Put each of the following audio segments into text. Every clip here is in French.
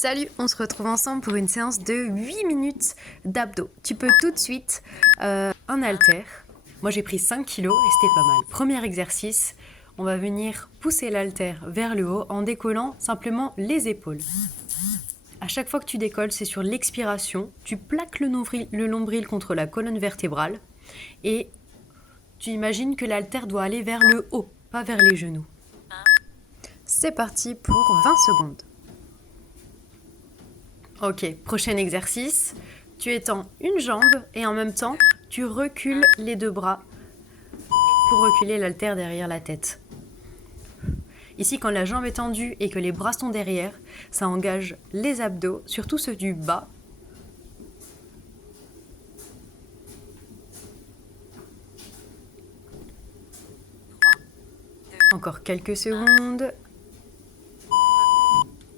Salut, on se retrouve ensemble pour une séance de 8 minutes d'abdos. Tu peux tout de suite un haltère. Moi j'ai pris 5 kilos et c'était pas mal. Premier exercice, on va venir pousser l'haltère vers le haut en décollant simplement les épaules. À chaque fois que tu décolles, c'est sur l'expiration. Tu plaques le nombril contre la colonne vertébrale et tu imagines que l'haltère doit aller vers le haut, pas vers les genoux. C'est parti pour 20 secondes. Ok, prochain exercice. Tu étends une jambe et en même temps, tu recules les deux bras pour reculer l'haltère derrière la tête. Ici, quand la jambe est tendue et que les bras sont derrière, ça engage les abdos, surtout ceux du bas. Encore quelques secondes.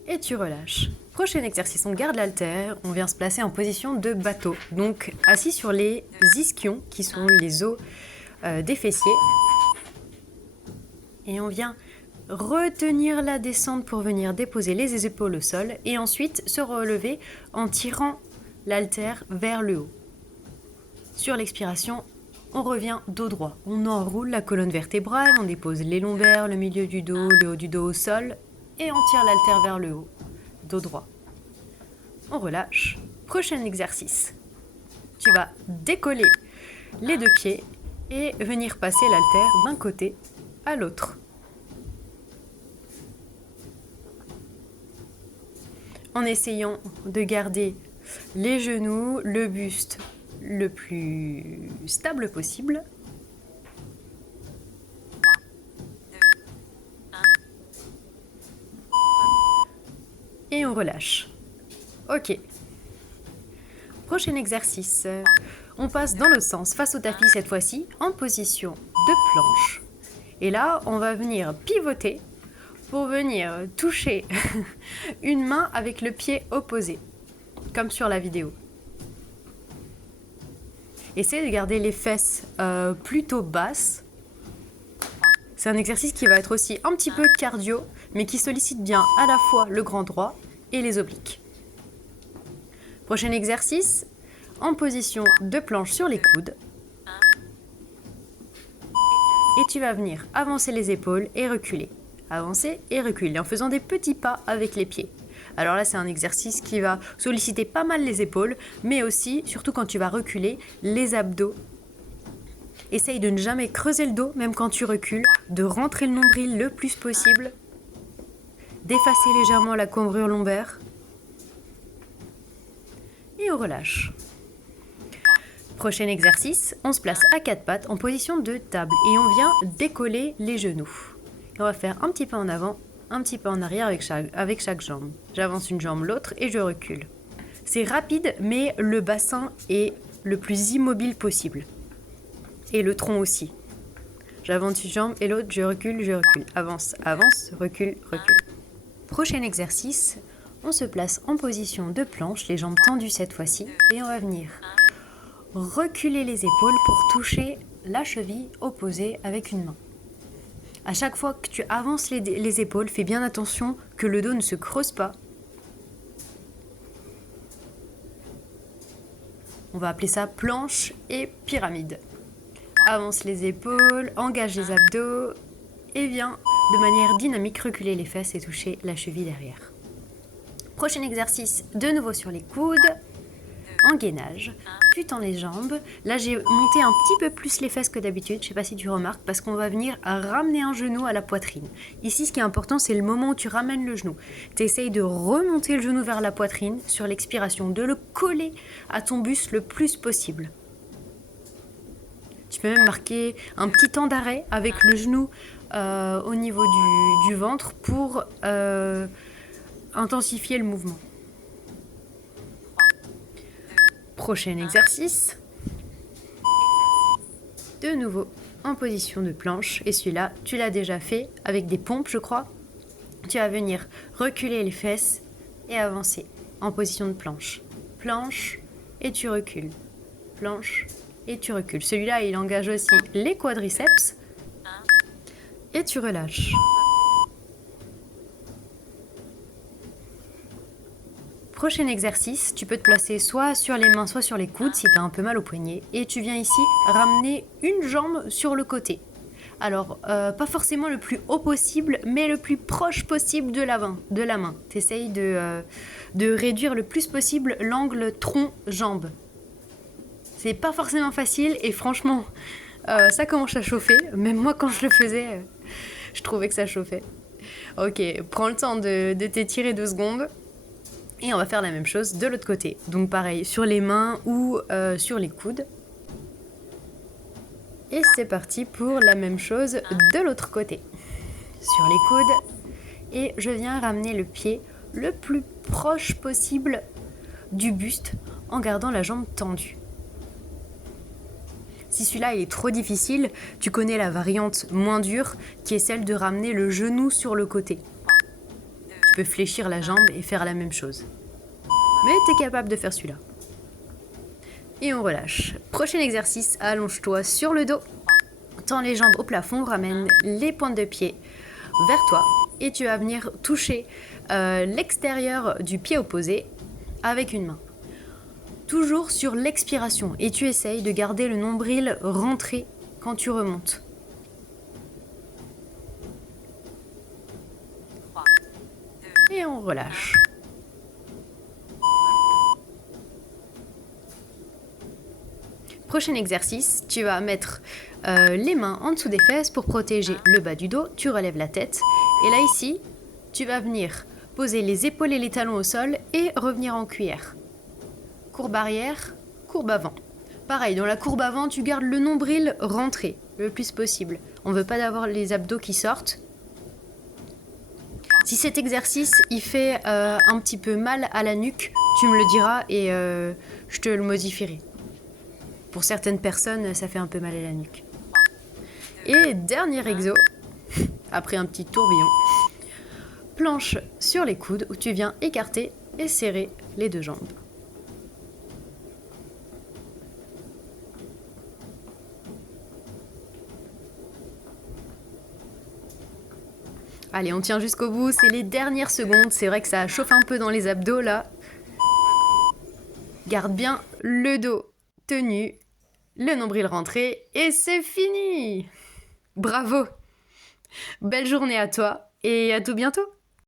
Et tu relâches. Prochain exercice, on garde l'haltère, on vient se placer en position de bateau. Donc assis sur les ischions, qui sont les os des fessiers. Et on vient retenir la descente pour venir déposer les épaules au sol et ensuite se relever en tirant l'haltère vers le haut. Sur l'expiration, on revient dos droit. On enroule la colonne vertébrale, on dépose les lombaires, le milieu du dos, le haut du dos au sol et on tire l'haltère vers le haut, dos droit. On relâche. Prochain exercice. Tu vas décoller les deux pieds et venir passer l'haltère d'un côté à l'autre. En essayant de garder les genoux, le buste le plus stable possible. Et on relâche. Ok. Prochain exercice. On passe dans l'autre sens, face au tapis cette fois-ci, en position de planche. Et là, on va venir pivoter pour venir toucher une main avec le pied opposé, comme sur la vidéo. Essayez de garder les fesses plutôt basses. C'est un exercice qui va être aussi un petit peu cardio, mais qui sollicite bien à la fois le grand droit et les obliques. Prochain exercice, en position de planche sur les coudes. Et tu vas venir avancer les épaules et reculer. Avancer et reculer en faisant des petits pas avec les pieds. Alors là, c'est un exercice qui va solliciter pas mal les épaules, mais aussi, surtout quand tu vas reculer, les abdos. Essaye de ne jamais creuser le dos, même quand tu recules, de rentrer le nombril le plus possible, d'effacer légèrement la cambrure lombaire. Et on relâche. Prochain exercice, on se place à quatre pattes en position de table et on vient décoller les genoux. Et on va faire un petit pas en avant, un petit pas en arrière avec chaque jambe. J'avance une jambe, l'autre et je recule. C'est rapide, mais le bassin est le plus immobile possible. Et le tronc aussi. J'avance une jambe et l'autre, je recule. Avance, avance, recule, recule. Prochain exercice, on se place en position de planche, les jambes tendues cette fois-ci, et on va venir reculer les épaules pour toucher la cheville opposée avec une main. À chaque fois que tu avances les épaules, fais bien attention que le dos ne se creuse pas. On va appeler ça planche et pyramide. Avance les épaules, engage les abdos et viens de manière dynamique reculer les fesses et toucher la cheville derrière. Prochain exercice, de nouveau sur les coudes, en gainage. Tu tends les jambes. Là, j'ai monté un petit peu plus les fesses que d'habitude. Je ne sais pas si tu remarques, parce qu'on va venir ramener un genou à la poitrine. Ici, ce qui est important, c'est le moment où tu ramènes le genou. Tu essayes de remonter le genou vers la poitrine sur l'expiration, de le coller à ton buste le plus possible. Tu peux même marquer un petit temps d'arrêt avec le genou au niveau du ventre pour intensifier le mouvement. Prochain exercice. De nouveau en position de planche. Et celui-là, tu l'as déjà fait avec des pompes, je crois. Tu vas venir reculer les fesses et avancer en position de planche. Planche et tu recules. Planche et tu recules. Celui-là, il engage aussi les quadriceps. Et tu relâches. prochain exercice, tu peux te placer soit sur les mains, soit sur les coudes si tu as un peu mal au poignet. Et tu viens ici ramener une jambe sur le côté. Alors, pas forcément le plus haut possible, mais le plus proche possible de la main. Tu essayes de réduire le plus possible l'angle tronc-jambe. C'est pas forcément facile et franchement, ça commence à chauffer. Même moi, quand je le faisais, je trouvais que ça chauffait. Ok, prends le temps de t'étirer 2 secondes. Et on va faire la même chose de l'autre côté. Donc pareil, sur les mains ou sur les coudes. Et c'est parti pour la même chose de l'autre côté. Sur les coudes. Et je viens ramener le pied le plus proche possible du buste en gardant la jambe tendue. Si celui-là il est trop difficile, tu connais la variante moins dure qui est celle de ramener le genou sur le côté. Tu peux fléchir la jambe et faire la même chose. Mais tu es capable de faire celui-là. Et on relâche. Prochain exercice, allonge-toi sur le dos. Tends les jambes au plafond, ramène les pointes de pied vers toi. Et tu vas venir toucher l'extérieur du pied opposé avec une main. Toujours sur l'expiration. Et tu essayes de garder le nombril rentré quand tu remontes. Et on relâche. Prochain exercice, tu vas mettre les mains en dessous des fesses pour protéger le bas du dos. Tu relèves la tête. Et là, ici, tu vas venir poser les épaules et les talons au sol et revenir en cuillère. Courbe arrière, courbe avant. Pareil, dans la courbe avant, tu gardes le nombril rentré le plus possible. On ne veut pas avoir les abdos qui sortent. Si cet exercice, il fait un petit peu mal à la nuque, tu me le diras et je te le modifierai. Pour certaines personnes, ça fait un peu mal à la nuque. Et dernier exo, après un petit tourbillon, planche sur les coudes où tu viens écarter et serrer les 2 jambes. Allez, on tient jusqu'au bout, c'est les dernières secondes. C'est vrai que ça chauffe un peu dans les abdos là. Garde bien le dos tenu, le nombril rentré et c'est fini! Bravo! Belle journée à toi et à tout bientôt!